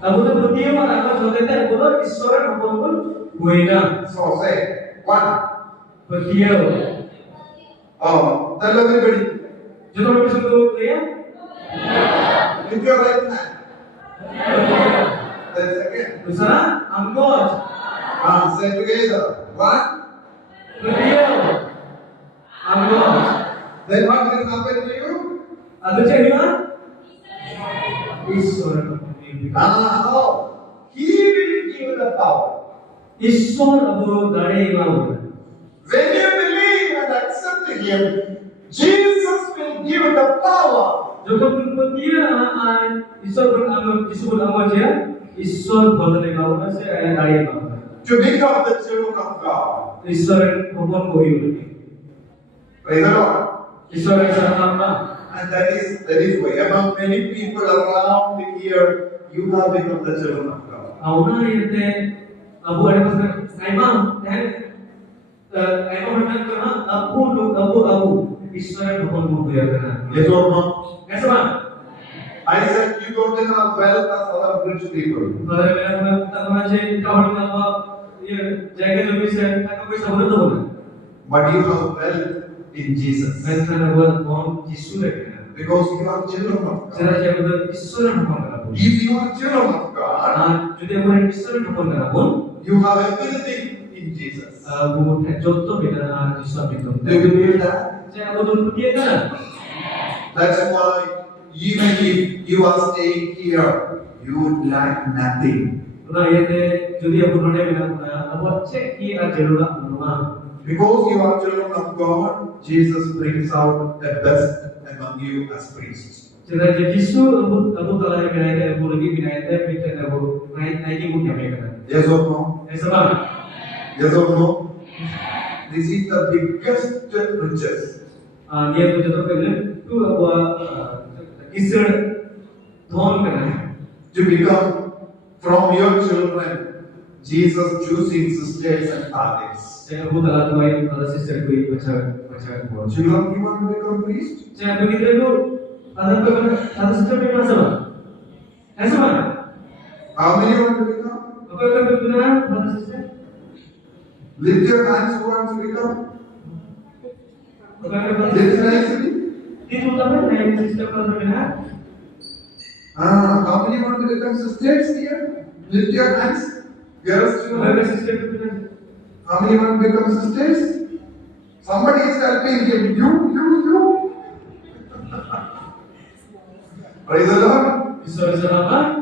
Abutan bertiup apa soalnya abutan isoran apapun buena. So say one. Bertiup. Oh, tell everybody. Jangan bisa dulu ya. Lift your right hand. Then second. Besar, angkot. Say together. One. Bertiup. Angkot. Then what will happen to you? Ada cewek? Isoran. No. He will give the power. Isor abu dari mau. When you believe and accept Him, Jesus will give the power. Jika dia Isor beranggap disebut nama dia, Isor boleh kau nasi ayat dari kau. To become the children of God. Isor bukan koyu. Praise the Lord. Isor yang sama. And that is why among many people around here, you have become the children of God. Auna itu abu ada pasal Saimang dan Saimang berkata kerana abu Isor bukan koyu kerana. Yes or no? Yes bang. I said you don't have wealth as other rich people. Kalau mereka tak macam kawan apa, ya jaga lebih saya tak boleh sebut tu pun. But you have wealth in Jesus. Saya nak buat mohon Yesus lagi. Because you are children of God. Saya cakap betul Yesus nak bukan kerana. If you are children of God, Jadi orang Yesus nak bukan kerana pun. you have everything in Jesus. Bukan contoh bina Yesus itu. Do you believe that? Saya betul dia kan. That's why even if you are staying here, you would lack nothing. Karena ia jadi abu nade bina abu cek ia jelulah rumah. Because you are children of God, Jesus brings out the best among you as priests. Jadi Yesus abu kalau bina itu abu lagi bina itu bina abu naik pun kami kan. Yes or no? Yes bang. Yes or no? This is the biggest riches. Dia tu jatuh kerana tu abu kisah thon kerana. To become from your children, Jesus choosing sisters and fathers. Saya abu telah tuai pada sister kui baca buat. Children, you want to become priest? Saya begitu tu ada sister punya masa bang. Yes bang. How many want to become? Apa akan berkenaan pada sister? Lift your hands who want to become. Apa akan Lift nicely. Itu utama yang sister pada berkenaan. How many want to become sisters here? Lift your hands. Girls, Apa akan sister berkenaan? how many want to become sisters? Somebody is helping him. You. Praise the Lord. Bisa apa?